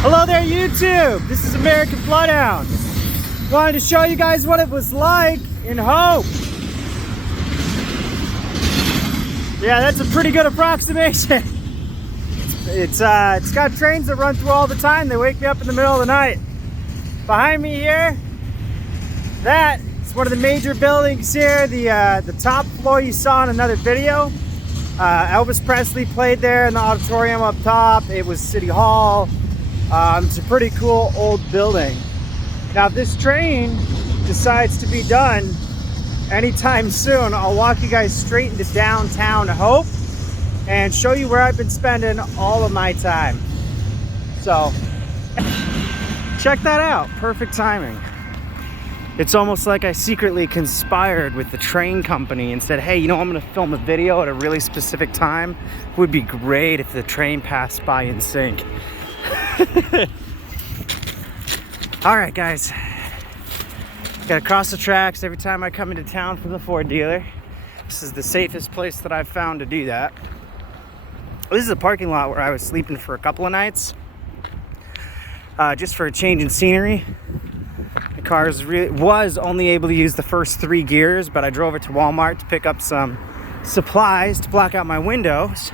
Hello there, YouTube. This is American Bloodhound. Wanted to show you guys what it was like in Hope. Yeah, that's a pretty good approximation. It's got trains that run through all the time. They wake me up in the middle of the night. Behind me here, that is one of the major buildings here. The top floor you saw in another video. Elvis Presley played there in the auditorium up top. It was City Hall. It's a pretty cool old building. Now, if this train decides to be done anytime soon, I'll walk you guys straight into downtown Hope and show you where I've been spending all of my time. So, check that out. Perfect timing. It's almost like I secretly conspired with the train company and said, hey, you know, I'm gonna film a video at a really specific time. It would be great if the train passed by in sync. All right, guys. Gotta cross the tracks every time I come into town from the Ford dealer. This is the safest place that I've found to do that. This is a parking lot where I was sleeping for a couple of nights, just for a change in scenery. The car was only able to use the first 3 gears, but I drove it to Walmart to pick up some supplies to block out my windows.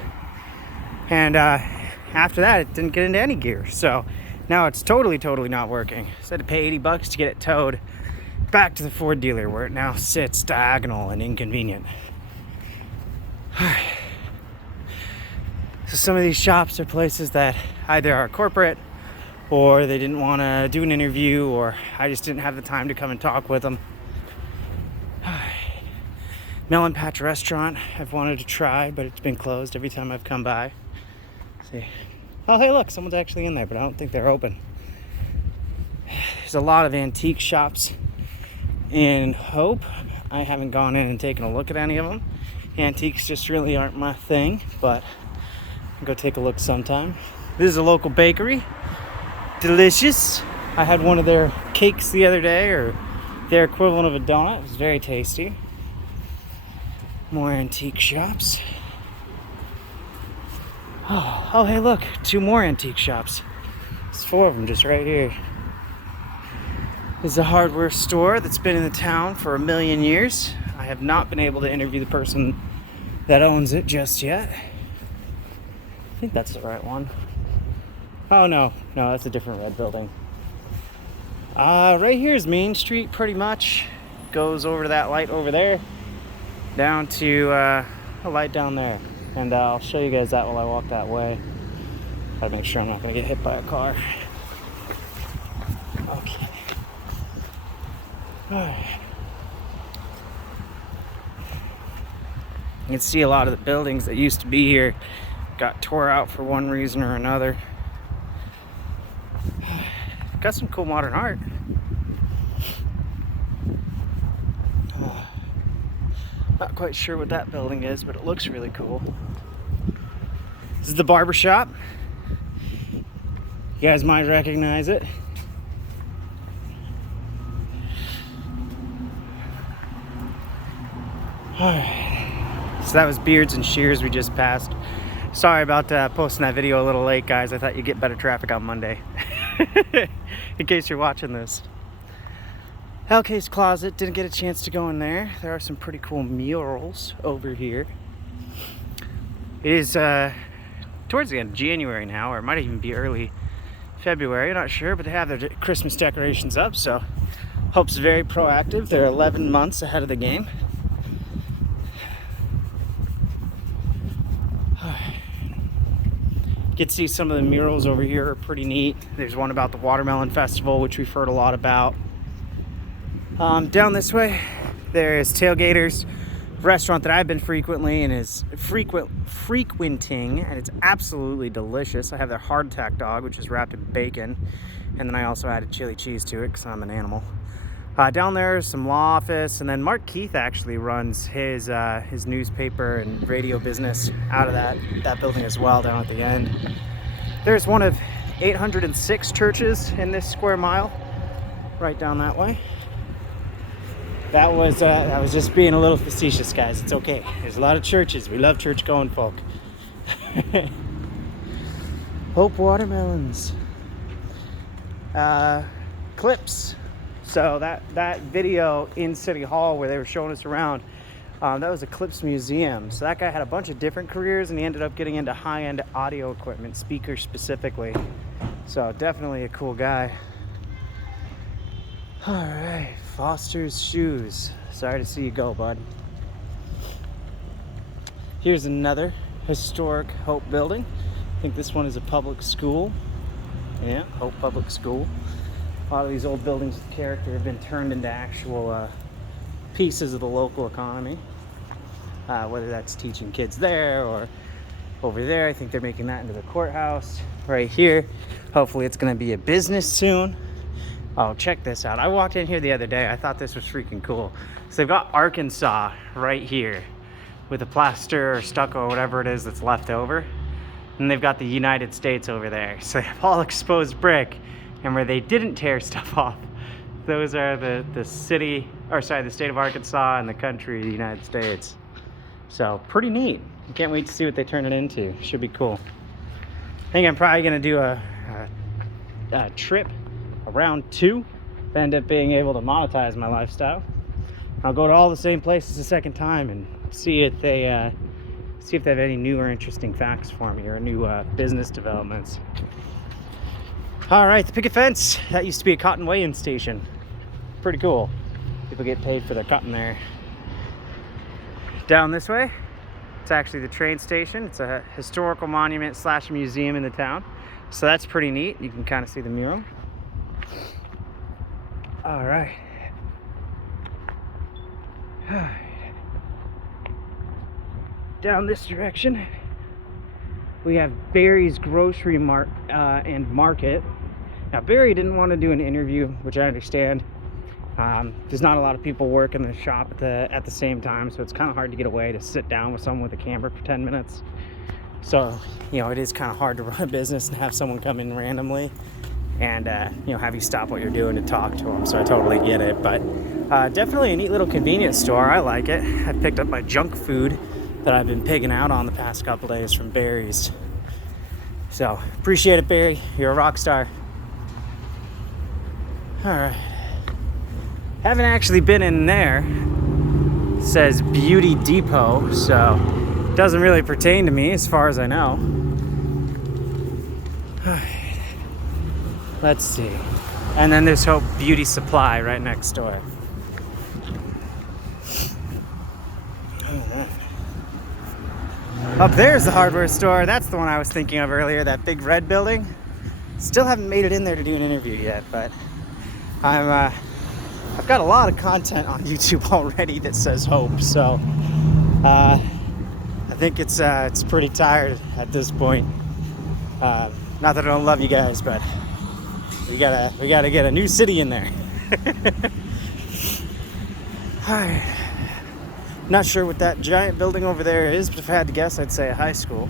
And after that, it didn't get into any gear. So now it's totally not working. So I had to pay $80 to get it towed back to the Ford dealer where it now sits diagonal and inconvenient. So some of these shops are places that either are corporate or they didn't want to do an interview, or I just didn't have the time to come and talk with them. Melon Restaurant I've wanted to try, but it's been closed every time I've come by. See. Oh, hey, look, someone's actually in there, but I don't think they're open. There's a lot of antique shops in Hope. I haven't gone in and taken a look at any of them. Antiques just really aren't my thing, but I'll go take a look sometime. This is a local bakery. Delicious. I had one of their cakes the other day, or their equivalent of a donut. It was very tasty. More antique shops. Oh, hey, look, 2 more antique shops. There's 4 of them just right here. This is a hardware store that's been in the town for 1,000,000 years. I have not been able to interview the person that owns it just yet. I think that's the right one. Oh, no, that's a different red building. Right here is Main Street, pretty much. Goes over to that light over there, down to a light down there. And I'll show you guys that while I walk that way. Gotta make sure I'm not gonna get hit by a car. Okay. Alright. You can see a lot of the buildings that used to be here got tore out for one reason or another. Got some cool modern art. Not quite sure what that building is, but it looks really cool. This is the Barber Shop. You guys might recognize it. Alright. So that was Beards and Shears we just passed. Sorry about posting that video a little late, guys. I thought you'd get better traffic on Monday. In case you're watching this. Hellcase Closet, didn't get a chance to go in there. There are some pretty cool murals over here. It is towards the end of January now, or it might even be early February, I'm not sure, but they have their Christmas decorations up, so Hope's very proactive. They're 11 months ahead of the game. You can see some of the murals over here are pretty neat. There's one about the Watermelon Festival, which we've heard a lot about. Down this way, there is Tailgaters Restaurant that I've been frequenting, and it's absolutely delicious. I have their hardtack dog, which is wrapped in bacon, and then I also added chili cheese to it because I'm an animal. Down there is some law office, and then Mark Keith actually runs his newspaper and radio business out of that building as well, down at the end. There's one of 806 churches in this square mile, right down that way. That was just being a little facetious, guys. It's okay. There's a lot of churches. We love church-going folk. Hope watermelons. clips. So that video in City Hall where they were showing us around, that was a Clips museum. So that guy had a bunch of different careers, and he ended up getting into high-end audio equipment, speakers specifically. So definitely a cool guy. All right, Foster's Shoes. Sorry to see you go, bud. Here's another historic Hope building. I think this one is a public school. Yeah, Hope Public School. A lot of these old buildings with character have been turned into actual pieces of the local economy. Whether that's teaching kids there or over there. I think they're making that into the courthouse right here. Hopefully it's going to be a business soon. Oh, check this out. I walked in here the other day. I thought this was freaking cool. So they've got Arkansas right here with the plaster or stucco or whatever it is that's left over. And they've got the United States over there. So they have all exposed brick. And where they didn't tear stuff off, those are the state of Arkansas and the country of the United States. So pretty neat. I can't wait to see what they turn it into. Should be cool. I think I'm probably gonna do a trip around 2 to end up being able to monetize my lifestyle. I'll go to all the same places a second time and see if they have any new or interesting facts for me or new business developments. All right, the picket fence. That used to be a cotton weighing station. Pretty cool. People get paid for their cotton there. Down this way, it's actually the train station. It's a historical monument / museum in the town. So that's pretty neat. You can kind of see the mural. All right. Down this direction, we have Barry's Grocery Mart and Market. Now, Barry didn't want to do an interview, which I understand. There's not a lot of people working the shop at the same time, so it's kind of hard to get away to sit down with someone with a camera for 10 minutes. So, it is kind of hard to run a business and have someone come in randomly and, have you stop what you're doing to talk to them. So I totally get it, but definitely a neat little convenience store. I like it. I picked up my junk food that I've been pigging out on the past couple days from Barry's. So appreciate it, Barry. You're a rock star. All right. Haven't actually been in there. It says Beauty Depot, so it doesn't really pertain to me as far as I know. All right. Let's see. And then there's Hope Beauty Supply right next door. Up there's the hardware store. That's the one I was thinking of earlier, that big red building. Still haven't made it in there to do an interview yet, but I've got a lot of content on YouTube already that says Hope, so I think it's pretty tired at this point. Not that I don't love you guys, but we gotta get a new city in there. All right. Not sure what that giant building over there is, but if I had to guess, I'd say a high school.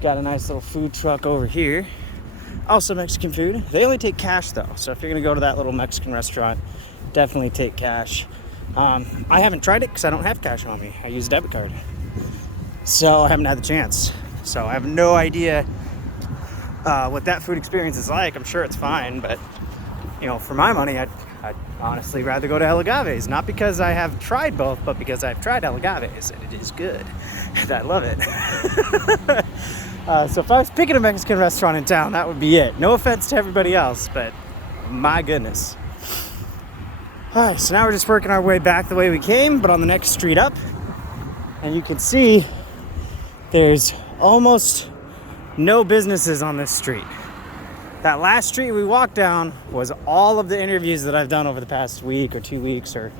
Got a nice little food truck over here. Also Mexican food. They only take cash though, so if you're gonna go to that little Mexican restaurant, definitely take cash. I haven't tried it because I don't have cash on me. I use a debit card. So I haven't had the chance. So I have no idea what that food experience is like. I'm sure it's fine, but for my money, I'd honestly rather go to El Agave's. Not because I have tried both, but because I've tried El Agave's and it is good. And I love it. So if I was picking a Mexican restaurant in town, that would be it. No offense to everybody else, but my goodness. All right, so now we're just working our way back the way we came, but on the next street up. And you can see there's almost no businesses on this street. That last street we walked down was all of the interviews that I've done over the past week or 2 weeks or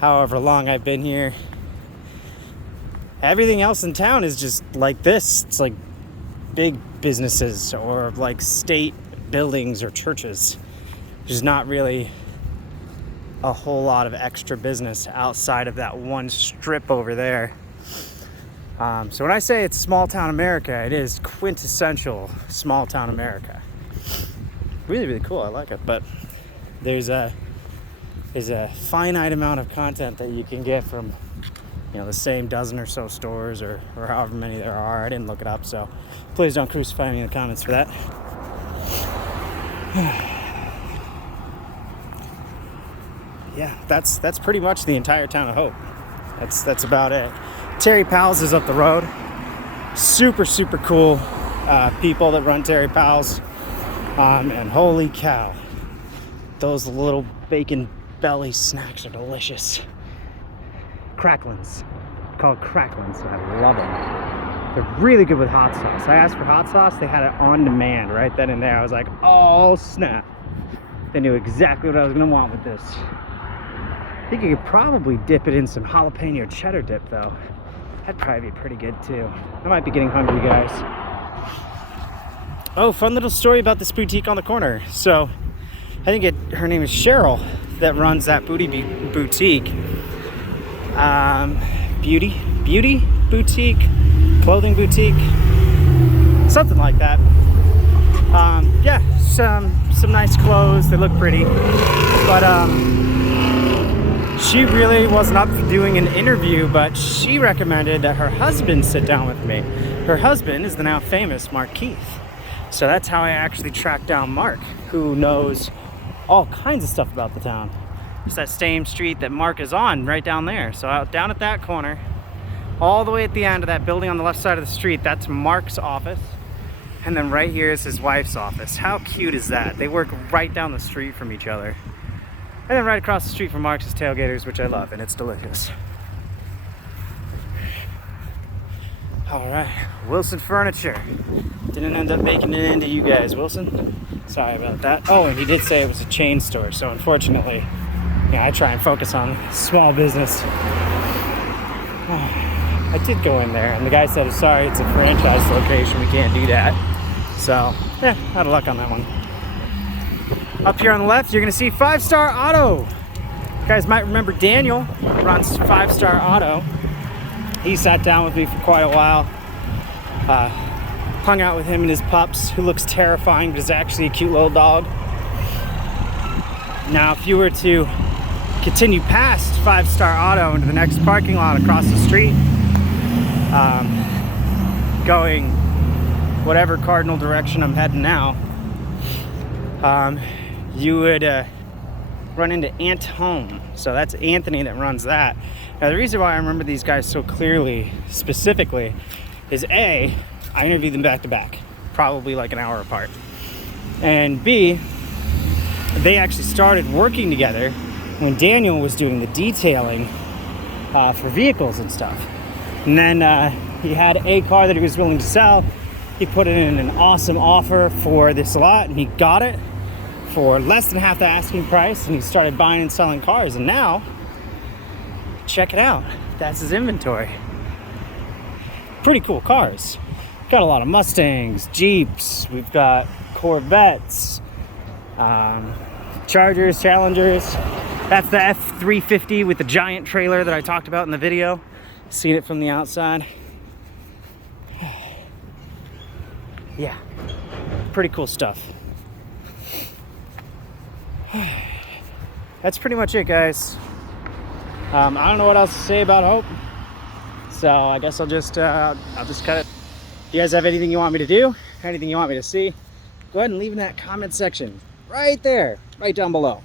however long I've been here. Everything else in town is just like this. It's like big businesses or like state buildings or churches. There's not really a whole lot of extra business outside of that one strip over there. So when I say it's small town America, it is quintessential small town America. Really, really cool. I like it, but there's a finite amount of content that you can get from you know, the same dozen or so stores or however many there are. I didn't look it up, so please don't crucify me in the comments for that. Yeah, that's pretty much the entire town of Hope. That's about it. Terry Powell's is up the road. Super cool people that run Terry Powell's, and holy cow, those little bacon belly snacks are delicious. Cracklins, called Cracklins. I love them. They're really good with hot sauce. I asked for hot sauce, they had it on demand right then and there. I was like, oh snap. They knew exactly what I was gonna want with this. I think you could probably dip it in some jalapeno cheddar dip though. That'd probably be pretty good too. I might be getting hungry, guys. Oh, fun little story about this boutique on the corner. So I think her name is Cheryl that runs that boutique. Beauty boutique, clothing boutique, something like that. Yeah, some nice clothes. They look pretty, but she really wasn't up for doing an interview, but she recommended that her husband sit down with me. Her husband is the now famous Mark Keith. So that's how I actually tracked down Mark, who knows all kinds of stuff about the town. It's that same street that Mark is on, right down there. So out down at that corner, all the way at the end of that building on the left side of the street, that's Mark's office. And then right here is his wife's office. How cute is that? They work right down the street from each other. And then right across the street from Mark's is Tailgaters, which I love, and it's delicious. All right, Wilson Furniture. Didn't end up making it into you guys, Wilson. Sorry about that. Oh, and he did say it was a chain store, so unfortunately, yeah, I try and focus on small business. I did go in there, and the guy said, sorry, it's a franchise location, we can't do that. So, yeah, out of luck on that one. Up here on the left, you're gonna see 5 Star Auto. You guys might remember Daniel runs 5 Star Auto. He sat down with me for quite a while. Hung out with him and his pups, who looks terrifying, but is actually a cute little dog. Now, if you were to continue past 5 Star Auto into the next parking lot across the street, going whatever cardinal direction I'm heading now, you would run into Ant Home. So that's Anthony that runs that. Now the reason why I remember these guys so clearly, specifically, is A, I interviewed them back to back, probably like an hour apart. And B, they actually started working together when Daniel was doing the detailing for vehicles and stuff. And then he had a car that he was willing to sell. He put it in an awesome offer for this lot, and he got it for less than half the asking price, and he started buying and selling cars. And now, check it out, that's his inventory. Pretty cool cars. Got a lot of Mustangs, Jeeps, we've got Corvettes, Chargers, Challengers. That's the F350 with the giant trailer that I talked about in the video. Seen it from the outside. Yeah, pretty cool stuff. That's pretty much it, guys. I don't know what else to say about Hope, so I guess I'll just cut it. If you guys have anything you want me to do, anything you want me to see, go ahead and leave in that comment section right there, right down below.